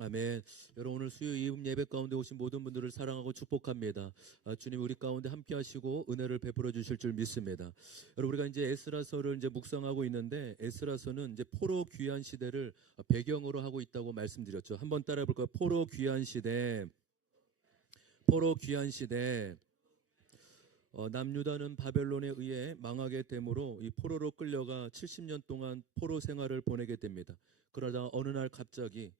아멘. 여러분 오늘 수요 이음 예배 가운데 오신 모든 분들을 사랑하고 축복합니다. 주님 우리 가운데 함께 하시고 은혜를 베풀어 주실 줄 믿습니다. 여러분 우리가 이제 에스라서를 이제 묵상하고 있는데 에스라서는 이제 포로 귀환 시대를 배경으로 하고 있다고 말씀드렸죠. 한번 따라해 볼까요? 포로 귀환 시대. 포로 귀환 시대. 남유다는 바벨론에 의해 망하게 되므로 이 포로로 끌려가 70년 동안 포로 생활을 보내게 됩니다. 그러다 어느 날 갑자기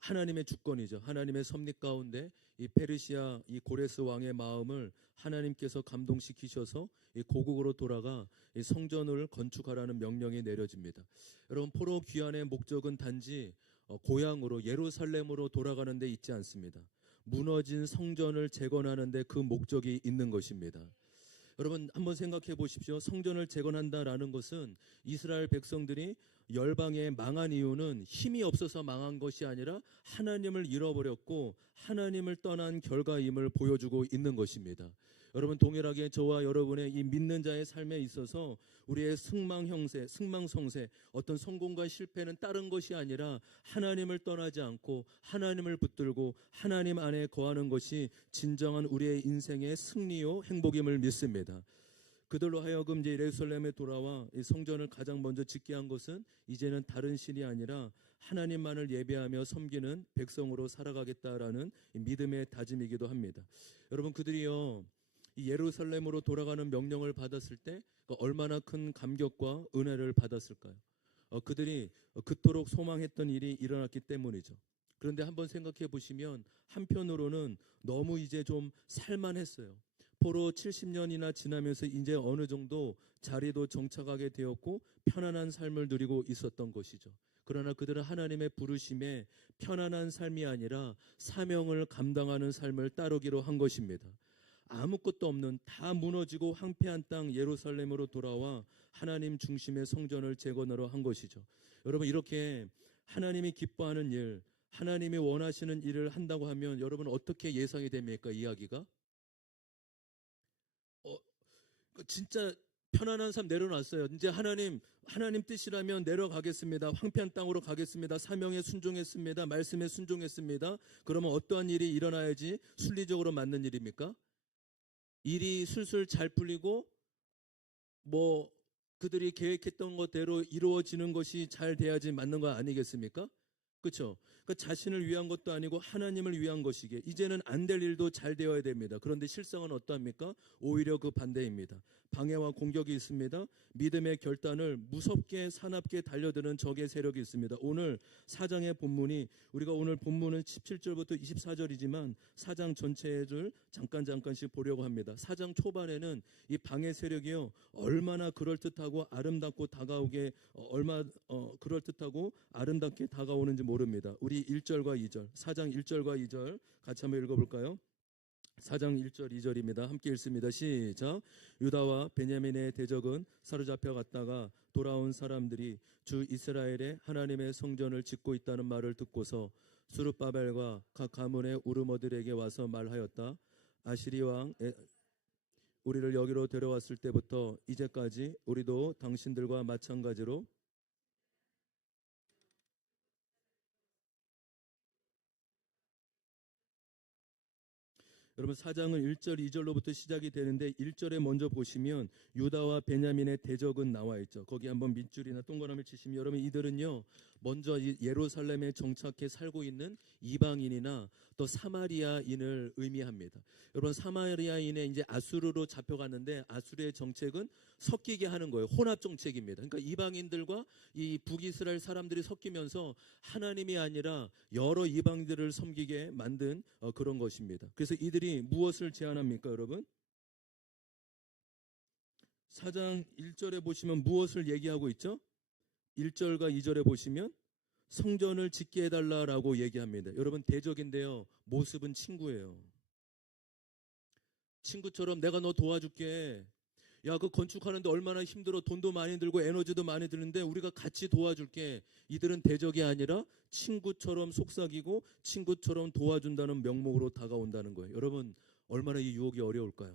하나님의 주권이죠. 하나님의 섭리 가운데 이 페르시아 이 고레스 왕의 마음을 하나님께서 감동시키셔서 이 고국으로 돌아가 이 성전을 건축하라는 명령이 내려집니다. 여러분 포로 귀환의 목적은 단지 고향으로 예루살렘으로 돌아가는 데 있지 않습니다. 무너진 성전을 재건하는 데 그 목적이 있는 것입니다. 여러분 한번 생각해 보십시오. 성전을 재건한다라는 것은 이스라엘 백성들이 열방에 망한 이유는 힘이 없어서 망한 것이 아니라 하나님을 잃어버렸고 하나님을 떠난 결과임을 보여주고 있는 것입니다. 여러분 동일하게 저와 여러분의 이 믿는 자의 삶에 있어서 우리의 승망형세, 승망성세, 어떤 성공과 실패는 다른 것이 아니라 하나님을 떠나지 않고 하나님을 붙들고 하나님 안에 거하는 것이 진정한 우리의 인생의 승리요 행복임을 믿습니다. 그들로 하여금 이제 예루살렘에 돌아와 이 성전을 가장 먼저 짓게 한 것은 이제는 다른 신이 아니라 하나님만을 예배하며 섬기는 백성으로 살아가겠다라는 믿음의 다짐이기도 합니다. 여러분 그들이요 이 예루살렘으로 돌아가는 명령을 받았을 때 얼마나 큰 감격과 은혜를 받았을까요? 그들이 그토록 소망했던 일이 일어났기 때문이죠. 그런데 한번 생각해 보시면 한편으로는 너무 이제 좀 살만했어요. 포로 70년이나 지나면서 이제 어느 정도 자리도 정착하게 되었고 편안한 삶을 누리고 있었던 것이죠. 그러나 그들은 하나님의 부르심에 편안한 삶이 아니라 사명을 감당하는 삶을 따르기로 한 것입니다. 아무것도 없는 다 무너지고 황폐한 땅 예루살렘으로 돌아와 하나님 중심의 성전을 재건하러 한 것이죠. 여러분 이렇게 하나님이 기뻐하는 일, 하나님이 원하시는 일을 한다고 하면 여러분 어떻게 예상이 됩니까? 이야기가 진짜 편안한 삶 내려놨어요. 이제 하나님 뜻이라면 내려가겠습니다. 황폐한 땅으로 가겠습니다. 사명에 순종했습니다. 말씀에 순종했습니다. 그러면 어떠한 일이 일어나야지 순리적으로 맞는 일입니까? 일이 술술 잘 풀리고 뭐 그들이 계획했던 것대로 이루어지는 것이 잘 돼야지 맞는 거 아니겠습니까? 그렇죠? 그러니까 자신을 위한 것도 아니고 하나님을 위한 것이기에 이제는 안 될 일도 잘 되어야 됩니다. 그런데 실상은 어떠합니까? 오히려 그 반대입니다. 방해와 공격이 있습니다. 믿음의 결단을 무섭게 사납게 달려드는 적의 세력이 있습니다. 오늘 사장의 본문이 우리가 오늘 본문은 17절부터 24절이지만 사장 전체를 잠깐씩 보려고 합니다. 사장 초반에는 이 방해 세력이요 얼마나 그럴듯하고 아름답고 다가오게 그럴듯하고 아름답게 다가오는지 모릅니다. 우리 1절과 2절, 4장 1절과 2절 같이 한번 읽어볼까요? 4장 1절 2절입니다. 함께 읽습니다. 시작. 유다와 베냐민의 대적은 사로잡혀 갔다가 돌아온 사람들이 주 이스라엘의 하나님의 성전을 짓고 있다는 말을 듣고서 수룹바벨과 각 가문의 우르머들에게 와서 말하였다. 아시리 왕 우리를 여기로 데려왔을 때부터 이제까지 우리도 당신들과 마찬가지로 여러분 사장은 1절 2절로부터 시작이 되는데 1절에 먼저 보시면 유다와 베냐민의 대적은 나와 있죠. 거기 한번 밑줄이나 동그라미 치시면 여러분 이들은요 먼저 예루살렘에 정착해 살고 있는 이방인이나 또 사마리아인을 의미합니다. 여러분 사마리아인의 이제 아수르로 잡혀갔는데 아수르의 정책은 섞이게 하는 거예요. 혼합 정책입니다. 그러니까 이방인들과 이 북이스라엘 사람들이 섞이면서 하나님이 아니라 여러 이방들을 섬기게 만든 그런 것입니다. 그래서 이들이 무엇을 제안합니까, 여러분? 4장 1절에 보시면 무엇을 얘기하고 있죠? 1절과 2절에 보시면 성전을 짓게 해달라라고 얘기합니다. 여러분 대적인데요. 모습은 친구예요. 친구처럼 내가 너 도와줄게. 야, 그 건축하는데 얼마나 힘들어. 돈도 많이 들고 에너지도 많이 드는데 우리가 같이 도와줄게. 이들은 대적이 아니라 친구처럼 속삭이고 친구처럼 도와준다는 명목으로 다가온다는 거예요. 여러분 얼마나 이 유혹이 어려울까요?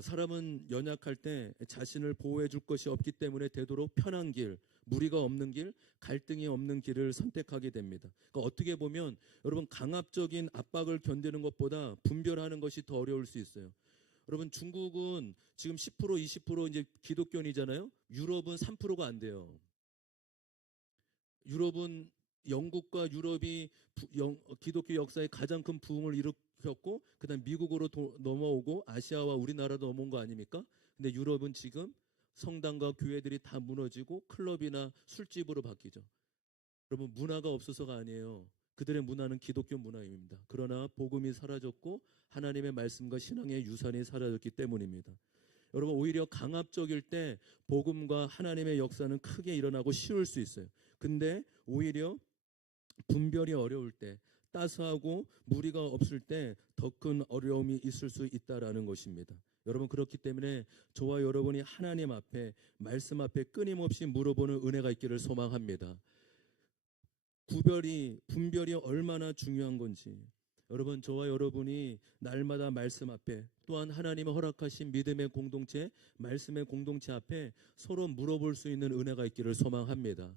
사람은 연약할 때 자신을 보호해 줄 것이 없기 때문에 되도록 편한 길, 무리가 없는 길, 갈등이 없는 길을 선택하게 됩니다. 그러니까 어떻게 보면 여러분 강압적인 압박을 견디는 것보다 분별하는 것이 더 어려울 수 있어요. 여러분 중국은 지금 10% 20% 이제 기독교인이잖아요. 유럽은 3%가 안 돼요. 유럽은 영국과 유럽이 기독교 역사의 가장 큰 부흥을 일으켰고 그다음 미국으로 넘어오고 아시아와 우리나라도 넘어온 거 아닙니까? 근데 유럽은 지금 성당과 교회들이 다 무너지고 클럽이나 술집으로 바뀌죠. 여러분 문화가 없어서가 아니에요. 그들의 문화는 기독교 문화입니다. 그러나 복음이 사라졌고 하나님의 말씀과 신앙의 유산이 사라졌기 때문입니다. 여러분 오히려 강압적일 때 복음과 하나님의 역사는 크게 일어나고 쉬울 수 있어요. 근데 오히려 분별이 어려울 때 따스하고 무리가 없을 때 더 큰 어려움이 있을 수 있다라는 것입니다. 여러분 그렇기 때문에 저와 여러분이 하나님 앞에 말씀 앞에 끊임없이 물어보는 은혜가 있기를 소망합니다. 분별이 얼마나 중요한 건지 여러분 저와 여러분이 날마다 말씀 앞에 또한 하나님의 허락하신 믿음의 공동체 말씀의 공동체 앞에 서로 물어볼 수 있는 은혜가 있기를 소망합니다.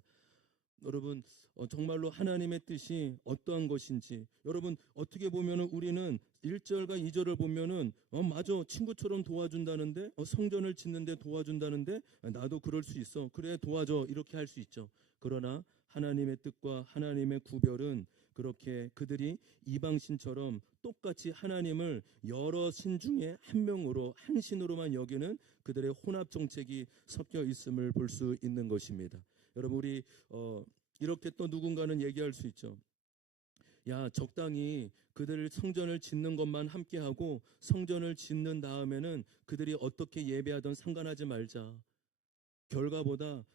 여러분 정말로 하나님의 뜻이 어떠한 것인지 여러분 어떻게 보면 우리는 1절과 2절을 보면은 맞아 친구처럼 도와준다는데 성전을 짓는데 도와준다는데 나도 그럴 수 있어 그래 도와줘 이렇게 할 수 있죠. 그러나 하나님의 뜻과 하나님의 구별은 그렇게 그들이 이방신처럼 똑같이 하나님을 여러 신 중에 한 명으로 한 신으로만 여기는 그들의 혼합 정책이 섞여 있음을 볼 수 있는 것입니다. 여러분 우리 이렇게 또 누군가는 얘기할 수 있죠. 야 적당히 그들 성전을 짓는 것만 함께하고 성전을 짓는 다음에는 그들이 어떻게 예배하든 상관하지 말자. 결과보다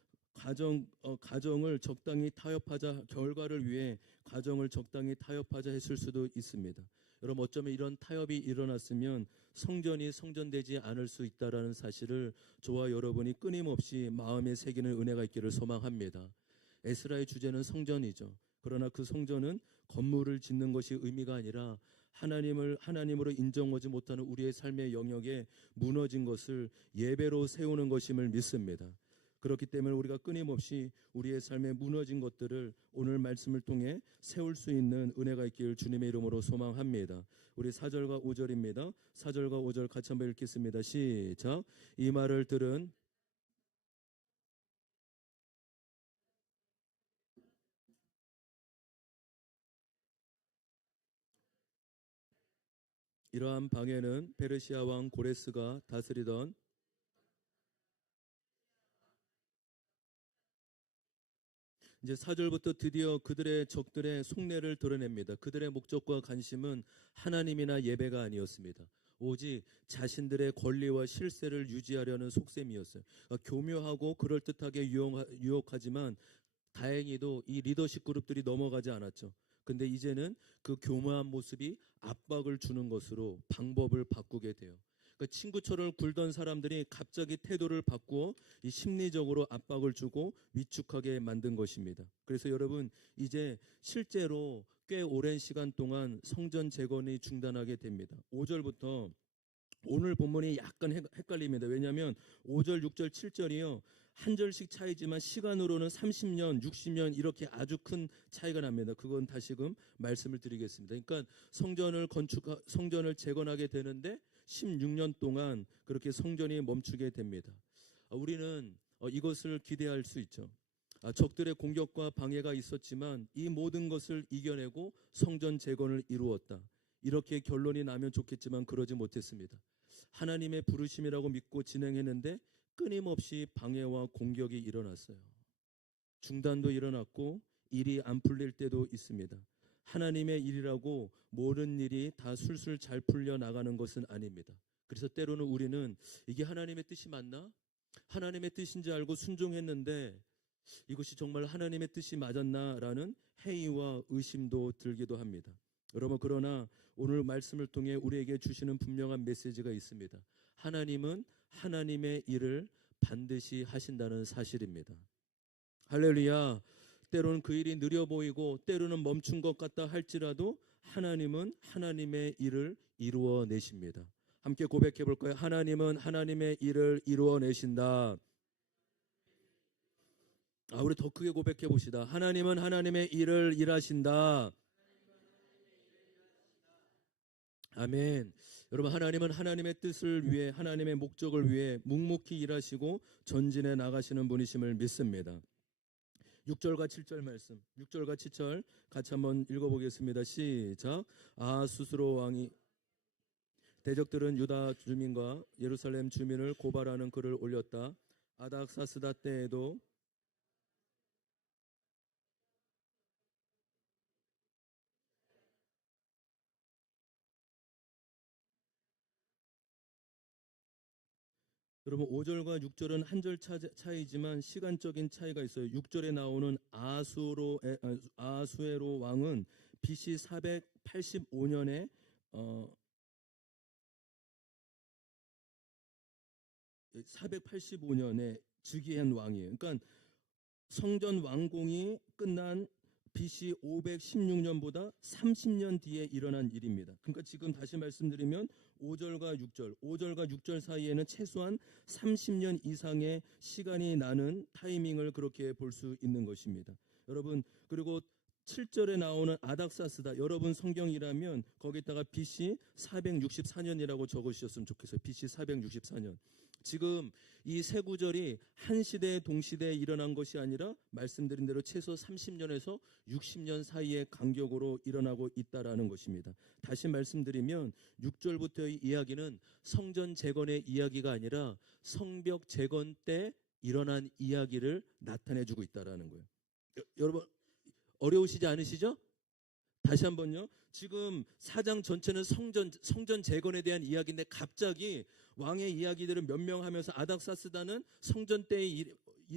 가정을 적당히 타협하자 결과를 위해 가정을 적당히 타협하자 했을 수도 있습니다. 여러분 어쩌면 이런 타협이 일어났으면 성전이 성전되지 않을 수 있다라는 사실을 저와 여러분이 끊임없이 마음에 새기는 은혜가 있기를 소망합니다. 에스라의 주제는 성전이죠. 그러나 그 성전은 건물을 짓는 것이 의미가 아니라 하나님으로 인정하지 못하는 우리의 삶의 영역에 무너진 것을 예배로 세우는 것임을 믿습니다. 그렇기 때문에 우리가 끊임없이 우리의 삶에 무너진 것들을 오늘 말씀을 통해 세울 수 있는 은혜가 있기를 주님의 이름으로 소망합니다. 우리 4절과 5절입니다. 4절과 5절 같이 한번 읽겠습니다. 시작. 이 말을 들은 이러한 방에는 페르시아 왕 고레스가 다스리던 이제 4절부터 드디어 그들의 적들의 속내를 드러냅니다. 그들의 목적과 관심은 하나님이나 예배가 아니었습니다. 오직 자신들의 권리와 실세를 유지하려는 속셈이었어요. 교묘하고 그럴듯하게 유혹하지만 다행히도 이 리더십 그룹들이 넘어가지 않았죠. 근데 이제는 그 교묘한 모습이 압박을 주는 것으로 방법을 바꾸게 돼요. 그러니까 친구처럼 굴던 사람들이 갑자기 태도를 바꾸어 이 심리적으로 압박을 주고 위축하게 만든 것입니다. 그래서 여러분 이제 실제로 꽤 오랜 시간 동안 성전 재건이 중단하게 됩니다. 5절부터 오늘 본문이 약간 헷갈립니다. 왜냐하면 5절, 6절, 7절이요. 한 절씩 차이지만 시간으로는 30년, 60년 이렇게 아주 큰 차이가 납니다. 그건 다시금 말씀을 드리겠습니다. 그러니까 성전을 재건하게 되는데 16년 동안 그렇게 성전이 멈추게 됩니다. 우리는 이것을 기대할 수 있죠. 적들의 공격과 방해가 있었지만 이 모든 것을 이겨내고 성전 재건을 이루었다. 이렇게 결론이 나면 좋겠지만 그러지 못했습니다. 하나님의 부르심이라고 믿고 진행했는데 끊임없이 방해와 공격이 일어났어요. 중단도 일어났고 일이 안 풀릴 때도 있습니다. 하나님의 일이라고 모든 일이 다 술술 잘 풀려 나가는 것은 아닙니다. 그래서 때로는 우리는 이게 하나님의 뜻이 맞나? 하나님의 뜻인지 알고 순종했는데 이것이 정말 하나님의 뜻이 맞았나라는 회의와 의심도 들기도 합니다. 여러분 그러나 오늘 말씀을 통해 우리에게 주시는 분명한 메시지가 있습니다. 하나님은 하나님의 일을 반드시 하신다는 사실입니다. 할렐루야. 때로는 그 일이 느려 보이고 때로는 멈춘 것 같다 할지라도 하나님은 하나님의 일을 이루어 내십니다. 함께 고백해 볼까요? 하나님은 하나님의 일을 이루어내신다. 우리 더 크게 고백해 봅시다. 하나님은 하나님의 일을 일하신다. 아멘. 여러분, 하나님은 하나님의 뜻을 위해, 하나님의 목적을 위해 묵묵히 일하시고 전진해 나가시는 분이심을 믿습니다. 6절과 7절 말씀, 6절과 7절 같이 한번 읽어보겠습니다. 시작. 아하수스로 왕이 대적들은 유다 주민과 예루살렘 주민을 고발하는 글을 올렸다. 아닥사스다 때에도 여러분, 5절과 6절은 한 절 차이지만 시간적인 차이가 있어요. 6절에 나오는 아하수에로 왕은 BC 485년에 485년에 즉위한 왕이에요. 그러니까 성전 완공이 끝난 BC 516년보다 30년 뒤에 일어난 일입니다. 그러니까 지금 다시 말씀드리면 5절과 6절 사이에는 최소한 30년 이상의 시간이 나는 타이밍을 그렇게 볼 수 있는 것입니다. 여러분, 그리고 7절에 나오는 아닥사스다. 여러분 성경이라면 거기다가 BC 464년이라고 적으셨으면 좋겠어요. BC 464년. 지금 이 세 구절이 한 시대에 동시대에 일어난 것이 아니라 말씀드린 대로 최소 30년에서 60년 사이의 간격으로 일어나고 있다라는 것입니다. 다시 말씀드리면 6절부터의 이야기는 성전 재건의 이야기가 아니라 성벽 재건 때 일어난 이야기를 나타내주고 있다라는 거예요. 여러분 어려우시지 않으시죠? 다시 한번요. 지금 4장 전체는 성전 재건에 대한 이야기인데 갑자기 왕의 이야기들을 면명하면서 아닥사스다는 성전 때에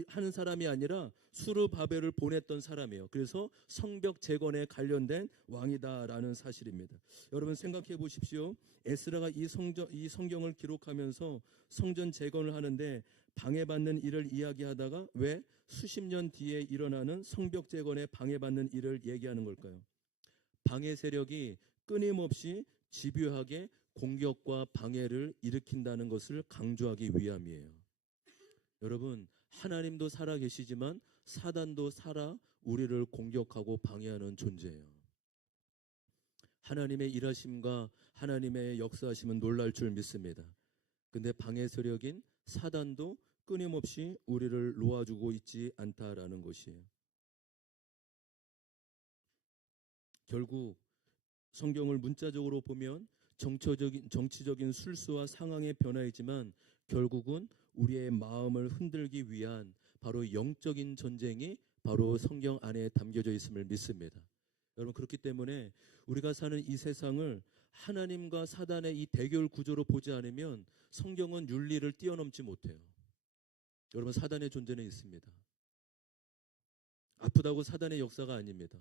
하는 사람이 아니라 수르바벨을 보냈던 사람이에요. 그래서 성벽 재건에 관련된 왕이다라는 사실입니다. 여러분 생각해 보십시오. 에스라가 이 성경을 기록하면서 성전 재건을 하는데 방해받는 일을 이야기하다가 왜 수십 년 뒤에 일어나는 성벽 재건에 방해받는 일을 얘기하는 걸까요? 방해 세력이 끊임없이 집요하게 공격과 방해를 일으킨다는 것을 강조하기 위함이에요. 여러분, 하나님도 살아 계시지만 사단도 살아 우리를 공격하고 방해하는 존재예요. 하나님의 일하심과 하나님의 역사하심은 놀랄 줄 믿습니다. 근데 방해 세력인 사단도 끊임없이 우리를 놓아주고 있지 않다라는 것이에요. 결국 성경을 문자적으로 보면 정치적인 술수와 상황의 변화이지만 결국은 우리의 마음을 흔들기 위한 바로 영적인 전쟁이 바로 성경 안에 담겨져 있음을 믿습니다. 여러분 그렇기 때문에 우리가 사는 이 세상을 하나님과 사단의 이 대결 구조로 보지 않으면 성경은 윤리를 뛰어넘지 못해요. 여러분 사단의 존재는 있습니다. 아프다고 사단의 역사가 아닙니다.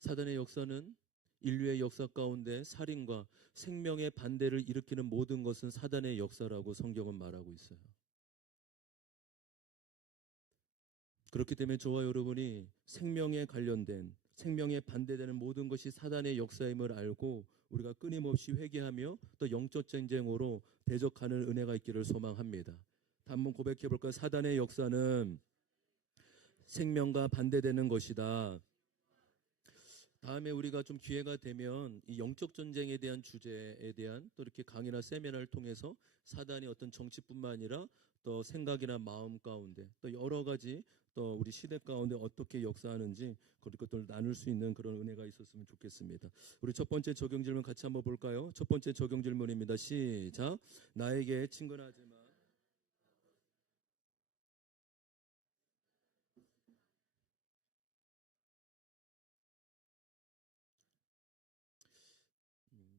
사단의 역사는 인류의 역사 가운데 살인과 생명의 반대를 일으키는 모든 것은 사단의 역사라고 성경은 말하고 있어요. 그렇기 때문에 저와 여러분이 생명에 관련된 생명에 반대되는 모든 것이 사단의 역사임을 알고 우리가 끊임없이 회개하며 또 영적 전쟁으로 대적하는 은혜가 있기를 소망합니다. 한번 고백해 볼까요? 사단의 역사는 생명과 반대되는 것이다. 다음에 우리가 좀 기회가 되면 이 영적 전쟁에 대한 주제에 대한 또 이렇게 강의나 세미나를 통해서 사단이 어떤 정치뿐만 아니라 또 생각이나 마음 가운데 또 여러 가지 또 우리 시대 가운데 어떻게 역사하는지 그것들을 나눌 수 있는 그런 은혜가 있었으면 좋겠습니다. 우리 첫 번째 적용 질문 같이 한번 볼까요? 첫 번째 적용 질문입니다. 시작. 나에게 친근하지만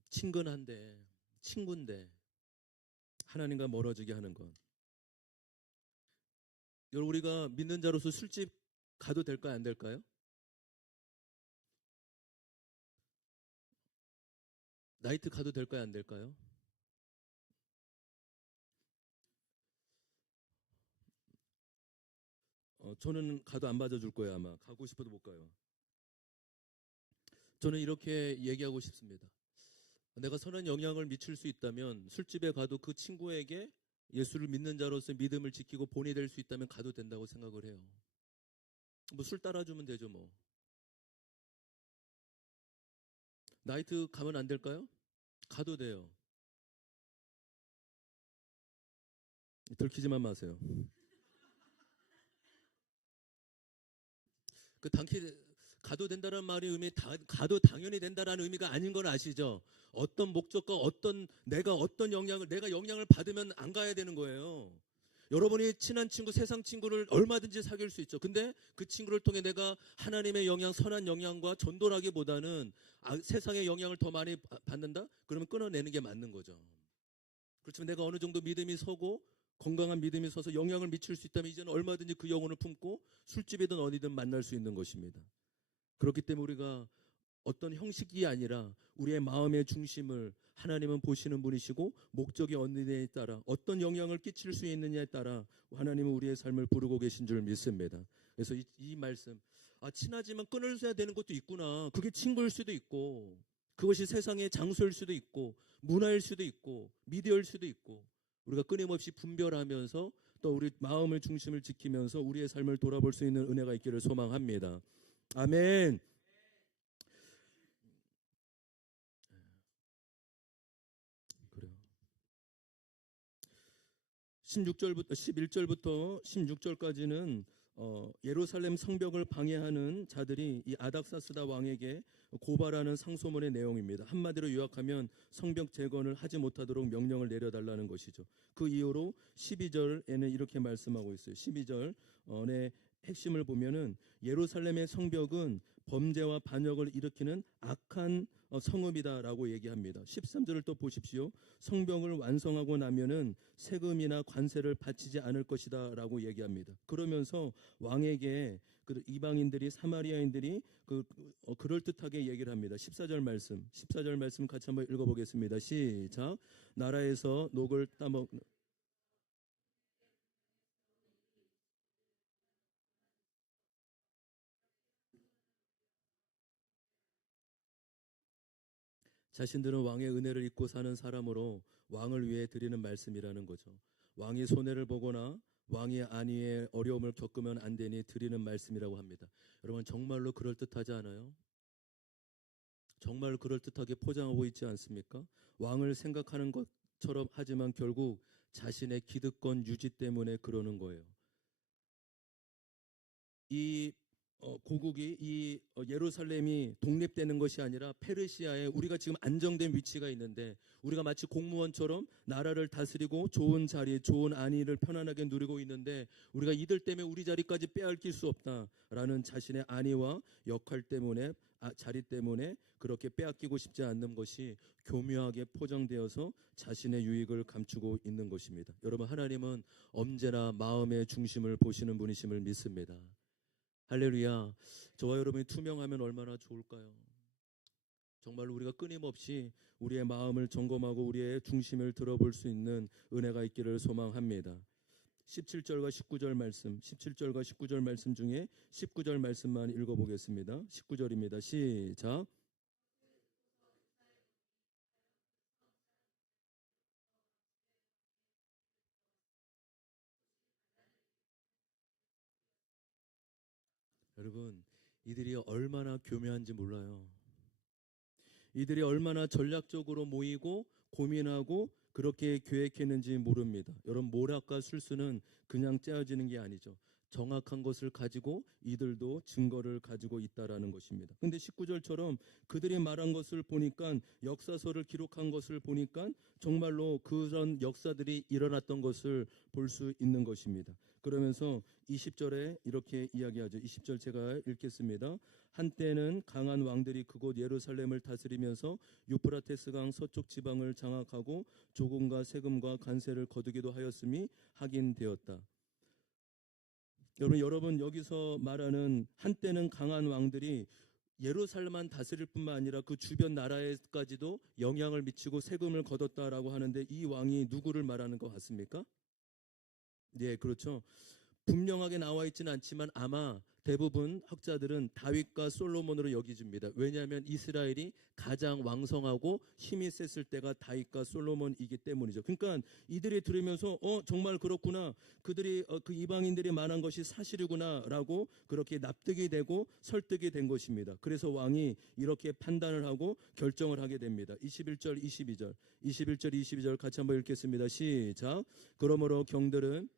친근한데 친구인데 하나님과 멀어지게 하는 것. 여러분 우리가 믿는 자로서 술집 가도 될까요? 안 될까요? 나이트 가도 될까요? 안 될까요? 저는 가도 안 받아줄 거예요 아마. 가고 싶어도 못 가요. 저는 이렇게 얘기하고 싶습니다. 내가 선한 영향을 미칠 수 있다면 술집에 가도 그 친구에게 예수를 믿는 자로서 믿음을 지키고 본이 될 수 있다면 가도 된다고 생각을 해요. 뭐 술 따라주면 되죠 뭐. 나이트 가면 안 될까요? 가도 돼요. 들키지만 마세요. 그 당시 가도 된다는 말이 가도 당연히 된다라는 의미가 아닌 건 아시죠? 어떤 목적과 내가 영향을 받으면 안 가야 되는 거예요. 여러분이 친한 친구, 세상 친구를 얼마든지 사귈 수 있죠. 근데 그 친구를 통해 내가 하나님의 영향, 선한 영향과 전도라기보다는 세상의 영향을 더 많이 받는다? 그러면 끊어내는 게 맞는 거죠. 그렇지만 내가 어느 정도 믿음이 서고 건강한 믿음이 서서 영향을 미칠 수 있다면 이제는 얼마든지 그 영혼을 품고 술집이든 어디든 만날 수 있는 것입니다. 그렇기 때문에 우리가 어떤 형식이 아니라 우리의 마음의 중심을 하나님은 보시는 분이시고 목적이 어느냐에 따라 어떤 영향을 끼칠 수 있느냐에 따라 하나님은 우리의 삶을 부르고 계신 줄 믿습니다. 그래서 이 말씀, 친하지만 끊어야 되는 것도 있구나. 그게 친구일 수도 있고 그것이 세상의 장소일 수도 있고 문화일 수도 있고 미디어일 수도 있고 우리가 끊임없이 분별하면서 또 우리 마음의 중심을 지키면서 우리의 삶을 돌아볼 수 있는 은혜가 있기를 소망합니다. 아멘. 그래요. 16절부터 11절부터 16절까지는 예루살렘 성벽을 방해하는 자들이 이 아닥사스다 왕에게 고발하는 상소문의 내용입니다. 한마디로 요약하면 성벽 재건을 하지 못하도록 명령을 내려달라는 것이죠. 그 이후로 12절에는 이렇게 말씀하고 있어요. 12절의 핵심을 보면은 예루살렘의 성벽은 범죄와 반역을 일으키는 악한 성읍이다라고 얘기합니다. 13절을 또 보십시오. 성벽을 완성하고 나면은 세금이나 관세를 바치지 않을 것이다라고 얘기합니다. 그러면서 왕에게 그 이방인들이 사마리아인들이 그럴듯하게 얘기를 합니다. 14절 말씀 같이 한번 읽어보겠습니다. 시작. 나라에서 녹을 따먹 자신들은 왕의 은혜를 잊고 사는 사람으로 왕을 위해 드리는 말씀이라는 거죠. 왕이 손해를 보거나 왕이 안위의 어려움을 겪으면 안 되니 드리는 말씀이라고 합니다. 여러분 정말로 그럴듯하지 않아요? 정말 그럴듯하게 포장하고 있지 않습니까? 왕을 생각하는 것처럼 하지만 결국 자신의 기득권 유지 때문에 그러는 거예요. 이 고국이 예루살렘이 독립되는 것이 아니라 페르시아에 우리가 지금 안정된 위치가 있는데 우리가 마치 공무원처럼 나라를 다스리고 좋은 자리, 좋은 안위를 편안하게 누리고 있는데 우리가 이들 때문에 우리 자리까지 빼앗길 수 없다라는 자신의 안위와 역할 때문에 자리 때문에 그렇게 빼앗기고 싶지 않는 것이 교묘하게 포장되어서 자신의 유익을 감추고 있는 것입니다. 여러분 하나님은 언제나 마음의 중심을 보시는 분이심을 믿습니다. 할렐루야. 저와 여러분이 투명하면 얼마나 좋을까요? 정말로 우리가 끊임없이 우리의 마음을 점검하고 우리의 중심을 들어볼 수 있는 은혜가 있기를 소망합니다. 17절과 19절 말씀, 17절과 19절 말씀 중에 19절 말씀만 읽어보겠습니다. 19절입니다. 시작. 여러분, 이들이 얼마나 교묘한지 몰라요. 이들이 얼마나 전략적으로 모이고 고민하고 그렇게 계획했는지 모릅니다. 여러분 모략과 술수는 그냥 짜여지는 게 아니죠. 정확한 것을 가지고 이들도 증거를 가지고 있다라는 것입니다. 근데 19절처럼 그들이 말한 것을 보니까 역사서를 기록한 것을 보니까 정말로 그런 역사들이 일어났던 것을 볼 수 있는 것입니다. 그러면서 20절에 이렇게 이야기하죠. 20절 제가 읽겠습니다. 한때는 강한 왕들이 그곳 예루살렘을 다스리면서 유프라테스강 서쪽 지방을 장악하고 조공과 세금과 관세를 거두기도 하였음이 확인되었다. 여러분 여기서 말하는 한때는 강한 왕들이 예루살렘만 다스릴 뿐만 아니라 그 주변 나라에까지도 영향을 미치고 세금을 거뒀다라고 하는데 이 왕이 누구를 말하는 것 같습니까? 네, 그렇죠. 분명하게 나와 있지는 않지만 아마 대부분 학자들은 다윗과 솔로몬으로 여기줍니다. 왜냐하면 이스라엘이 가장 왕성하고 힘이 셌을 때가 다윗과 솔로몬이기 때문이죠. 그러니까 이들이 들으면서 정말 그렇구나. 그들이 그 이방인들이 말한 것이 사실이구나라고 그렇게 납득이 되고 설득이 된 것입니다. 그래서 왕이 이렇게 판단을 하고 결정을 하게 됩니다. 21절 22절 같이 한번 읽겠습니다. 시작. 그러므로 경들은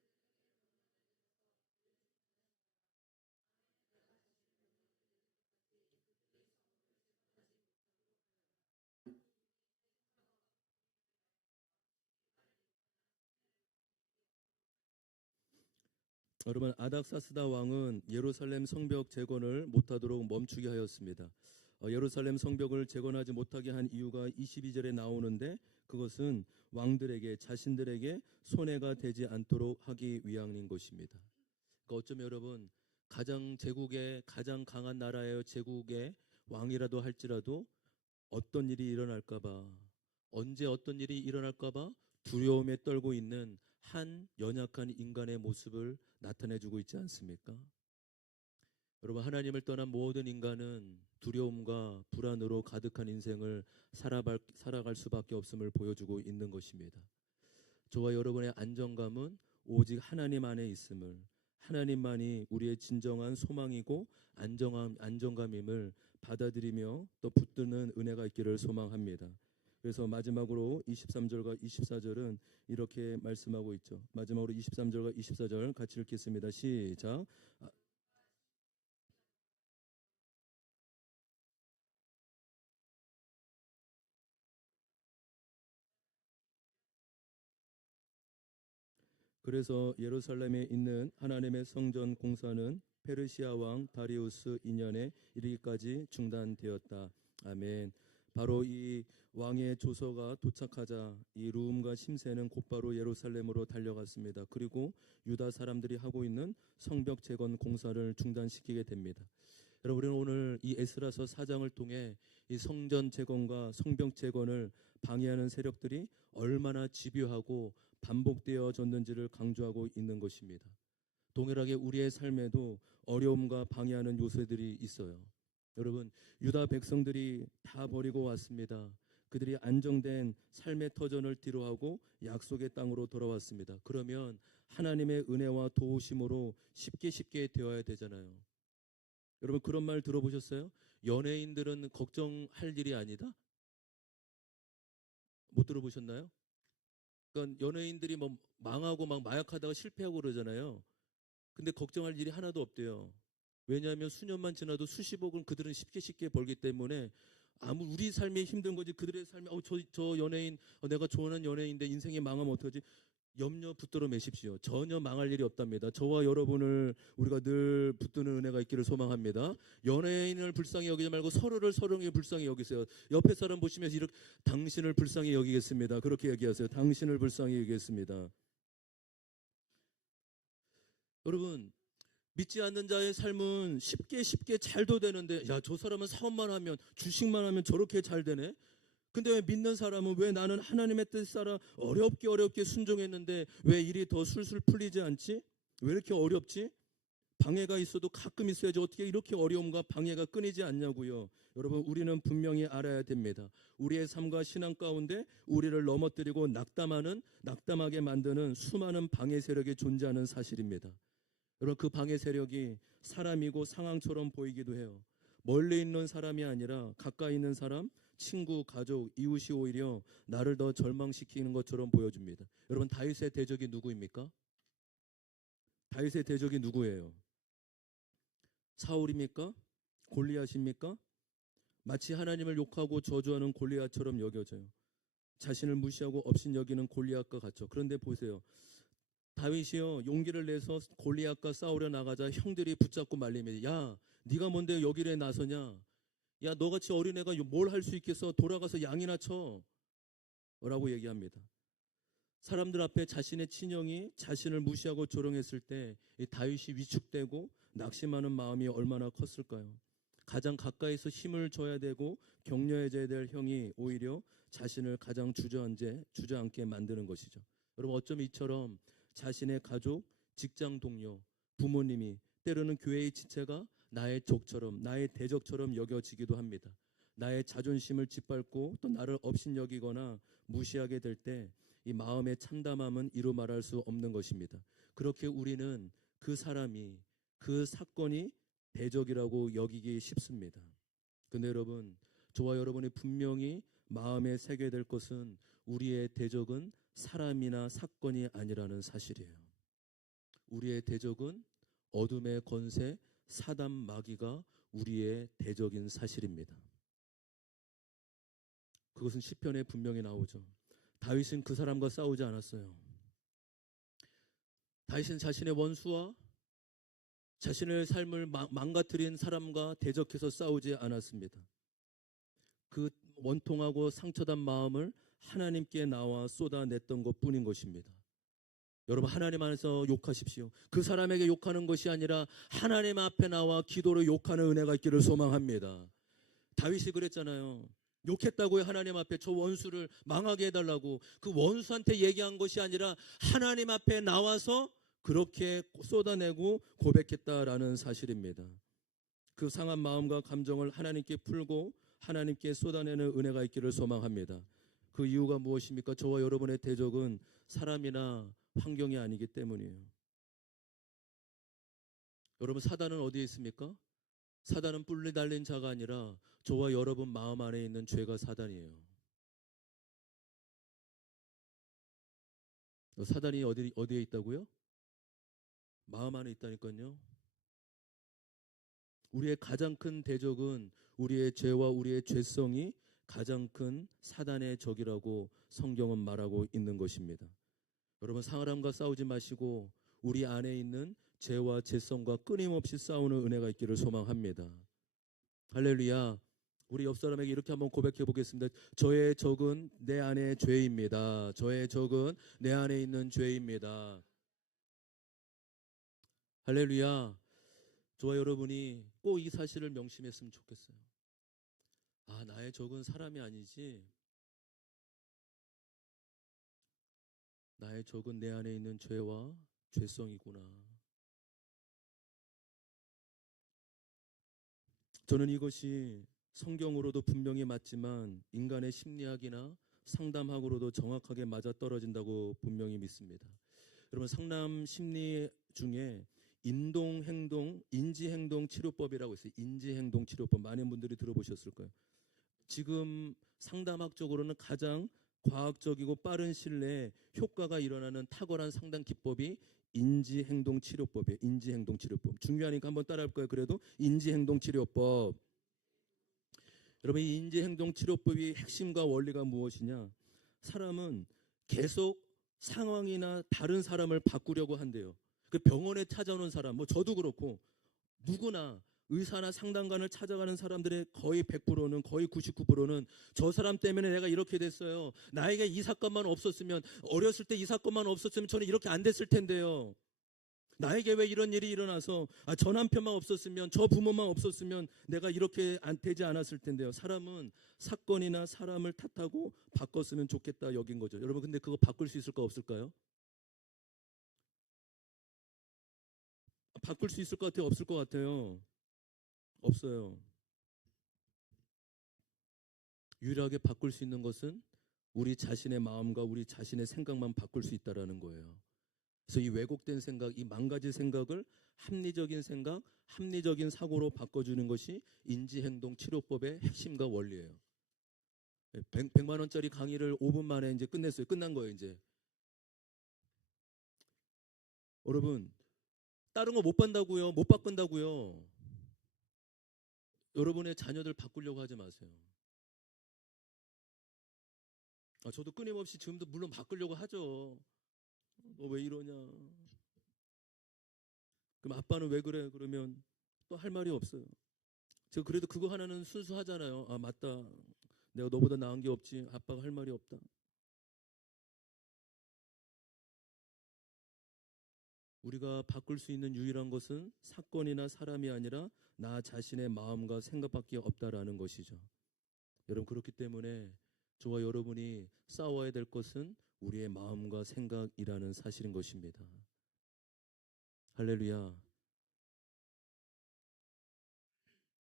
여러분 아닥사스다 왕은 예루살렘 성벽 재건을 못하도록 멈추게 하였습니다. 예루살렘 성벽을 재건하지 못하게 한 이유가 22절에 나오는데 그것은 왕들에게 자신들에게 손해가 되지 않도록 하기 위함인 것입니다. 그러니까 어쩌면 여러분 가장 제국의 가장 강한 나라예요. 제국의 왕이라도 할지라도 어떤 일이 일어날까봐 언제 어떤 일이 일어날까봐 두려움에 떨고 있는 한 연약한 인간의 모습을 나타내주고 있지 않습니까? 여러분 하나님을 떠난 모든 인간은 두려움과 불안으로 가득한 인생을 살아갈 수밖에 없음을 보여주고 있는 것입니다. 저와 여러분의 안정감은 오직 하나님 안에 있음을 하나님만이 우리의 진정한 소망이고 안정감임을 받아들이며 또 붙드는 은혜가 있기를 소망합니다. 그래서 마지막으로 23절과 24절은 이렇게 말씀하고 있죠. 마지막으로 23절과 24절 같이 읽겠습니다. 시작. 그래서 예루살렘에 있는 하나님의 성전 공사는 페르시아 왕 다리우스 2년에 이르기까지 중단되었다. 아멘. 바로 이 왕의 조서가 도착하자 이 루움과 심새는 곧바로 예루살렘으로 달려갔습니다. 그리고 유다 사람들이 하고 있는 성벽 재건 공사를 중단시키게 됩니다. 여러분 우리는 오늘 이 에스라서 4장을 통해 이 성전 재건과 성벽 재건을 방해하는 세력들이 얼마나 집요하고 반복되어졌는지를 강조하고 있는 것입니다. 동일하게 우리의 삶에도 어려움과 방해하는 요소들이 있어요. 여러분 유다 백성들이 다 버리고 왔습니다. 그들이 안정된 삶의 터전을 뒤로하고 약속의 땅으로 돌아왔습니다. 그러면 하나님의 은혜와 도우심으로 쉽게 되어야 되잖아요. 여러분 그런 말 들어보셨어요? 연예인들은 걱정할 일이 아니다? 못 들어보셨나요? 그러니까 연예인들이 뭐 망하고 막 마약하다가 실패하고 그러잖아요. 근데 걱정할 일이 하나도 없대요. 왜냐하면 수년만 지나도 수십억은 그들은 쉽게 벌기 때문에 아무 우리 삶이 힘든 거지 그들의 삶이 저 연예인 내가 좋아하는 연예인인데 인생이 망하면 어떡하지? 염려 붙들어 매십시오. 전혀 망할 일이 없답니다. 저와 여러분을 우리가 늘 붙드는 은혜가 있기를 소망합니다. 연예인을 불쌍히 여기지 말고 서로를 불쌍히 여기세요. 옆에 사람 보시면서 이렇게 당신을 불쌍히 여기겠습니다. 그렇게 얘기하세요. 당신을 불쌍히 여기겠습니다. 여러분 믿지 않는 자의 삶은 쉽게 잘도 되는데 야, 저 사람은 사업만 하면 주식만 하면 저렇게 잘 되네. 근데 왜 믿는 사람은 왜 나는 하나님의 뜻 따라 어렵게 순종했는데 왜 일이 더 술술 풀리지 않지? 왜 이렇게 어렵지? 방해가 있어도 가끔 있어야지 어떻게 이렇게 어려움과 방해가 끊이지 않냐고요. 여러분 우리는 분명히 알아야 됩니다. 우리의 삶과 신앙 가운데 우리를 넘어뜨리고 낙담하게 만드는 수많은 방해 세력이 존재하는 사실입니다. 여러분 그 방해 세력이 사람이고 상황처럼 보이기도 해요. 멀리 있는 사람이 아니라 가까이 있는 사람, 친구, 가족, 이웃이 오히려 나를 더 절망시키는 것처럼 보여줍니다. 여러분 다윗의 대적이 누구입니까? 다윗의 대적이 누구예요? 사울입니까? 골리앗입니까? 마치 하나님을 욕하고 저주하는 골리앗처럼 여겨져요. 자신을 무시하고 업신여기는 골리앗과 같죠. 그런데 보세요. 다윗이요 용기를 내서 골리앗과 싸우려 나가자 형들이 붙잡고 말립니다. 야 네가 뭔데 여기에 나서냐. 야 너같이 어린애가 뭘 할 수 있겠어. 돌아가서 양이나 쳐 라고 얘기합니다. 사람들 앞에 자신의 친형이 자신을 무시하고 조롱했을 때 이 다윗이 위축되고 낙심하는 마음이 얼마나 컸을까요? 가장 가까이서 힘을 줘야 되고 격려해줘야 될 형이 오히려 자신을 가장 주저앉게 만드는 것이죠. 여러분 어쩜 이처럼 자신의 가족, 직장 동료, 부모님이 때로는 교회의 지체가 나의 적처럼, 나의 대적처럼 여겨지기도 합니다. 나의 자존심을 짓밟고 또 나를 업신여기거나 무시하게 될 때 이 마음의 참담함은 이루 말할 수 없는 것입니다. 그렇게 우리는 그 사람이, 그 사건이 대적이라고 여기기 쉽습니다. 근데 여러분, 저와 여러분이 분명히 마음에 새겨야 될 것은 우리의 대적은 사람이나 사건이 아니라는 사실이에요. 우리의 대적은 어둠의 권세, 사단 마귀가 우리의 대적인 사실입니다. 그것은 시편에 분명히 나오죠. 다윗은 그 사람과 싸우지 않았어요. 다윗은 자신의 원수와 자신의 삶을 망가뜨린 사람과 대적해서 싸우지 않았습니다. 그 원통하고 상처단 마음을 하나님께 나와 쏟아냈던 것뿐인 것입니다. 여러분, 하나님 안에서 욕하십시오. 그 사람에게 욕하는 것이 아니라 하나님 앞에 나와 기도로 욕하는 은혜가 있기를 소망합니다. 다윗이 그랬잖아요. 욕했다고요. 하나님 앞에 저 원수를 망하게 해달라고. 그 원수한테 얘기한 것이 아니라 하나님 앞에 나와서 그렇게 쏟아내고 고백했다라는 사실입니다. 그 상한 마음과 감정을 하나님께 풀고 하나님께 쏟아내는 은혜가 있기를 소망합니다. 그 이유가 무엇입니까? 저와 여러분의 대적은 사람이나 환경이 아니기 때문이에요. 여러분, 사단은 어디에 있습니까? 사단은 뿔이 달린 자가 아니라 저와 여러분 마음 안에 있는 죄가 사단이에요. 사단이 어디에 있다고요? 마음 안에 있다니까요. 우리의 가장 큰 대적은 우리의 죄와 우리의 죄성이 가장 큰 사단의 적이라고 성경은 말하고 있는 것입니다. 여러분, 사람과 싸우지 마시고 우리 안에 있는 죄와 죄성과 끊임없이 싸우는 은혜가 있기를 소망합니다. 할렐루야. 우리 옆 사람에게 이렇게 한번 고백해 보겠습니다. 저의 적은 내 안의 죄입니다. 저의 적은 내 안에 있는 죄입니다. 할렐루야. 저와 여러분이 꼭 이 사실을 명심했으면 좋겠어요. 아, 나의 적은 사람이 아니지. 나의 적은 내 안에 있는 죄와 죄성이구나. 저는 이것이 성경으로도 분명히 맞지만 인간의 심리학이나 상담학으로도 정확하게 맞아떨어진다고 분명히 믿습니다. 여러분, 상담 심리 중에 인지행동 치료법이라고 있어요. 인지행동 치료법. 많은 분들이 들어보셨을 거예요. 지금 상담학적으로는 가장 과학적이고 빠른 시일 내에 효과가 일어나는 탁월한 상담 기법이 인지행동치료법이에요. 인지행동치료법. 중요하니까 한번 따라할 거예요. 그래도 인지행동치료법. 여러분, 이 인지행동치료법의 핵심과 원리가 무엇이냐? 사람은 계속 상황이나 다른 사람을 바꾸려고 한대요. 그 병원에 찾아오는 사람, 뭐 저도 그렇고 누구나 의사나 상담관을 찾아가는 사람들의 거의 100%는, 거의 99%는 저 사람 때문에 내가 이렇게 됐어요. 나에게 이 사건만 없었으면, 어렸을 때 이 사건만 없었으면 저는 이렇게 안 됐을 텐데요. 나에게 왜 이런 일이 일어나서, 저 남편만 없었으면, 저 부모만 없었으면 내가 이렇게 안 되지 않았을 텐데요. 사람은 사건이나 사람을 탓하고 바꿨으면 좋겠다 여긴 거죠. 여러분, 근데 그거 바꿀 수 있을까 없을까요? 바꿀 수 있을 것 같아요? 없을 것 같아요? 없어요. 유일하게 바꿀 수 있는 것은 우리 자신의 마음과 우리 자신의 생각만 바꿀 수 있다라는 거예요. 그래서 이 왜곡된 생각, 이 망가진 생각을 합리적인 생각, 합리적인 사고로 바꿔주는 것이 인지행동 치료법의 핵심과 원리예요. 100만 원짜리 강의를 5분 만에 이제 끝냈어요. 끝난 거예요, 이제. 여러분, 다른 거 못 받는다고요? 못 바꾼다고요? 여러분의 자녀들 바꾸려고 하지 마세요. 저도 끊임없이 지금도 물론 바꾸려고 하죠. 너 왜 이러냐? 그럼 아빠는 왜 그래? 그러면 또 할 말이 없어요. 저 그래도 그거 하나는 순수하잖아요. 아, 맞다. 내가 너보다 나은 게 없지. 아빠가 할 말이 없다. 우리가 바꿀 수 있는 유일한 것은 사건이나 사람이 아니라 나 자신의 마음과 생각밖에 없다라는 것이죠. 여러분, 그렇기 때문에 저와 여러분이 싸워야 될 것은 우리의 마음과 생각이라는 사실인 것입니다. 할렐루야.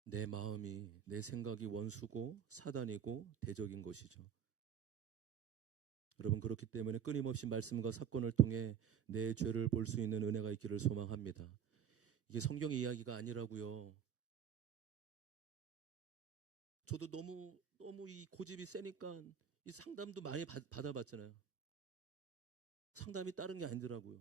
내 마음이, 내 생각이 원수고 사단이고 대적인 것이죠. 여러분, 그렇기 때문에 끊임없이 말씀과 사건을 통해 내 죄를 볼 수 있는 은혜가 있기를 소망합니다. 이게 성경의 이야기가 아니라고요. 저도 너무 이 고집이 세니까 이 상담도 많이 받아봤잖아요. 상담이 다른 게 아니더라고요.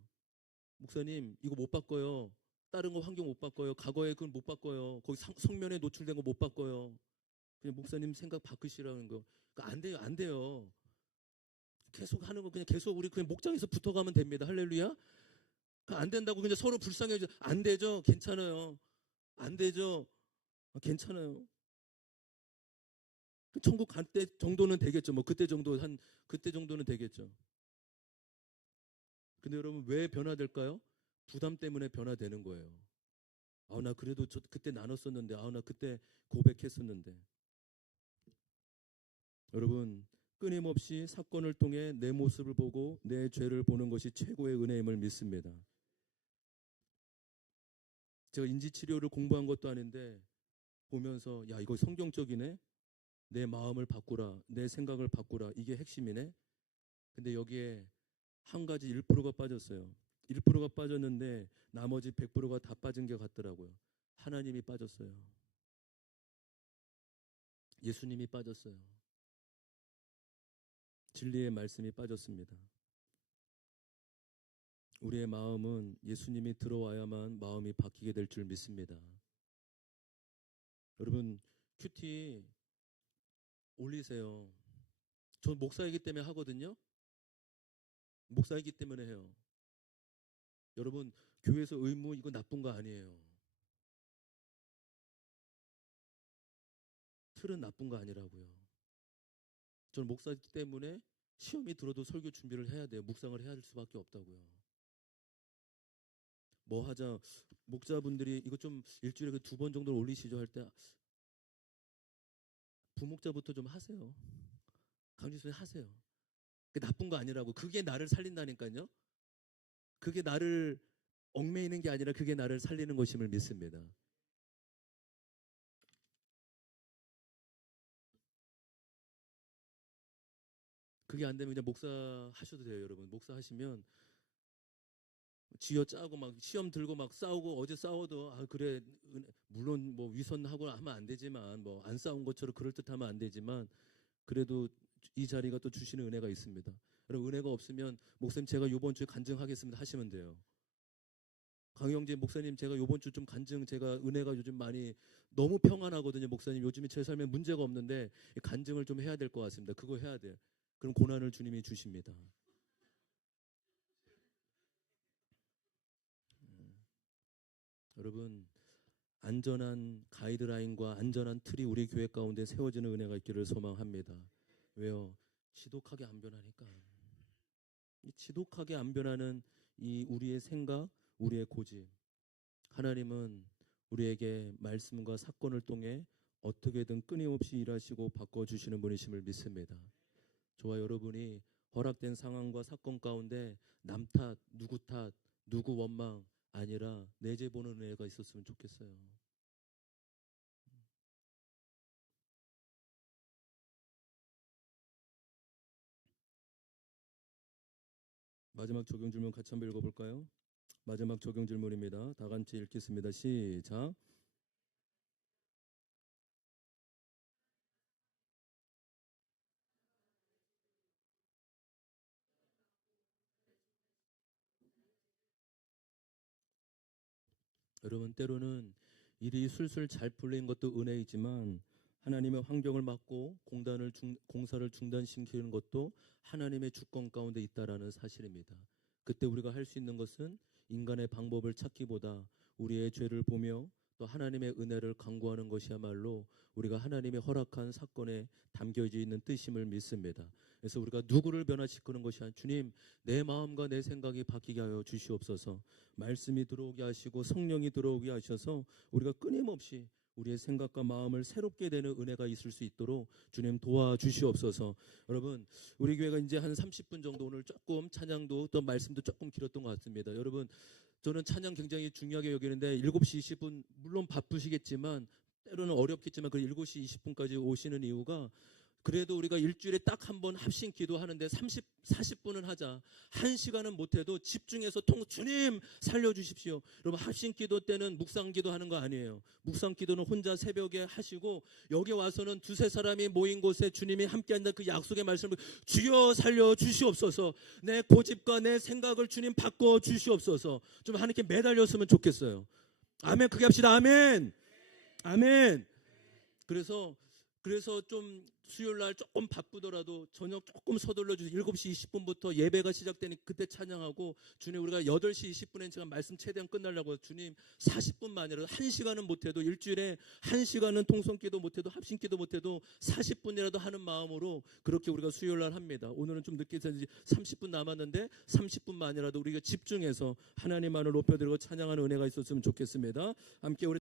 목사님, 이거 못 바꿔요. 다른 거 환경 못 바꿔요. 과거에 그건 못 바꿔요. 거기 성면에 노출된 거 못 바꿔요. 그냥 목사님 생각 바꾸시라는 거. 그러니까 안 돼요, 안 돼요. 계속 하는 거 그냥 계속 우리 그냥 목장에서 붙어가면 됩니다. 할렐루야. 안 된다고 그냥 서로 불쌍해져. 안 되죠. 괜찮아요. 안 되죠. 괜찮아요. 천국 갈 때 정도는 되겠죠. 뭐 그때 정도는 되겠죠. 근데 여러분, 왜 변화될까요? 부담 때문에 변화되는 거예요. 아, 나 그래도 그때 나눴었는데, 아, 나 그때 고백했었는데. 여러분, 끊임없이 사건을 통해 내 모습을 보고 내 죄를 보는 것이 최고의 은혜임을 믿습니다. 제가 인지치료를 공부한 것도 아닌데 보면서, 야, 이거 성경적이네. 내 마음을 바꾸라, 내 생각을 바꾸라, 이게 핵심이네. 근데 여기에 한 가지 1%가 빠졌어요. 1%가 빠졌는데 나머지 100%가 다 빠진 게 같더라고요. 하나님이 빠졌어요. 예수님이 빠졌어요. 진리의 말씀이 빠졌습니다. 우리의 마음은 예수님이 들어와야만 마음이 바뀌게 될 줄 믿습니다. 여러분, 큐티 올리세요. 전 목사이기 때문에 하거든요. 목사이기 때문에 해요. 여러분, 교회에서 의무 이거 나쁜 거 아니에요. 틀은 나쁜 거 아니라고요. 저는 목사이기 때문에 시험이 들어도 설교 준비를 해야 돼요. 묵상을 해야 할 수밖에 없다고요. 뭐 하자, 목자분들이 이거 좀 일주일에 2번 정도 올리시죠 할 때 부목자부터 좀 하세요. 강지수님 하세요. 그게 나쁜 거 아니라고. 그게 나를 살린다니까요. 그게 나를 얽매이는 게 아니라 그게 나를 살리는 것임을 믿습니다. 그게 안 되면 그냥 목사 하셔도 돼요, 여러분. 목사 하시면 쥐어 짜고 막 시험 들고 막 싸우고, 어제 싸워도 아 그래, 물론 뭐 위선하고 하면 안 되지만, 뭐 안 싸운 것처럼 그럴듯하면 안 되지만, 그래도 이 자리가 또 주시는 은혜가 있습니다. 여러분, 은혜가 없으면 목사님 제가 이번 주에 간증하겠습니다 하시면 돼요. 강영재 목사님, 제가 이번 주 좀 간증, 제가 은혜가 요즘 많이 너무 평안하거든요. 목사님, 요즘에 제 삶에 문제가 없는데 간증을 좀 해야 될 것 같습니다. 그거 해야 돼요. 그럼 고난을 주님이 주십니다. 여러분, 안전한 가이드라인과 안전한 틀이 우리 교회 가운데 세워지는 은혜가 있기를 소망합니다. 왜요? 지독하게 안 변하니까. 이 지독하게 안 변하는 이 우리의 생각, 우리의 고집. 하나님은 우리에게 말씀과 사건을 통해 어떻게든 끊임없이 일하시고 바꿔주시는 분이심을 믿습니다. 저와 여러분이 허락된 상황과 사건 가운데 남 탓, 누구 탓, 누구 원망 아니라 내재 보는 은혜가 있었으면 좋겠어요. 마지막 적용 질문 같이 한번 읽어볼까요? 마지막 적용 질문입니다. 다 같이 읽겠습니다. 시작. 여러분, 때로는 일이 술술 잘 풀린 것도 은혜이지만 하나님의 환경을 막고 공사를 중단시키는 것도 하나님의 주권 가운데 있다라는 사실입니다. 그때 우리가 할 수 있는 것은 인간의 방법을 찾기보다 우리의 죄를 보며 또 하나님의 은혜를 간구하는 것이야말로 우리가 하나님의 허락한 사건에 담겨져 있는 뜻임을 믿습니다. 그래서 우리가 누구를 변화시키는 것이 아니라 주님, 내 마음과 내 생각이 바뀌게 하여 주시옵소서. 말씀이 들어오게 하시고 성령이 들어오게 하셔서 우리가 끊임없이 우리의 생각과 마음을 새롭게 되는 은혜가 있을 수 있도록 주님 도와주시옵소서. 여러분, 우리 교회가 이제 한 30분 정도, 오늘 조금 찬양도 또 말씀도 조금 길었던 것 같습니다. 여러분, 저는 찬양 굉장히 중요하게 여기는데 7시 20분 물론 바쁘시겠지만 때로는 어렵겠지만 그 7시 20분까지 오시는 이유가 그래도 우리가 일주일에 딱 한 번 합심 기도하는데 40분은 하자. 1시간은 못해도 집중해서 주님 살려주십시오. 여러분 합심 기도 때는 묵상 기도하는 거 아니에요. 묵상 기도는 혼자 새벽에 하시고 여기 와서는 두세 사람이 모인 곳에 주님이 함께한다 그 약속의 말씀을 주여 살려 주시옵소서. 내 고집과 내 생각을 주님 바꿔 주시옵소서. 좀 하나님께 매달렸으면 좋겠어요. 아멘. 크게 합시다. 아멘. 아멘. 그래서 좀 수요일 날 조금 바쁘더라도 저녁 조금 서둘러 주세요. 7시 20분부터 예배가 시작되니 그때 찬양하고 주님 우리가 8시 20분에 제가 말씀 최대한 끝나려고 주님 40분만이라도 1시간은 못해도 일주일에 1시간은 통성기도 못해도 합심기도 못해도 40분이라도 하는 마음으로 그렇게 우리가 수요일 날 합니다. 오늘은 좀 늦게 해서 30분 남았는데 30분만이라도 우리가 집중해서 하나님만을 높여드리고 찬양하는 은혜가 있었으면 좋겠습니다. 함께 우리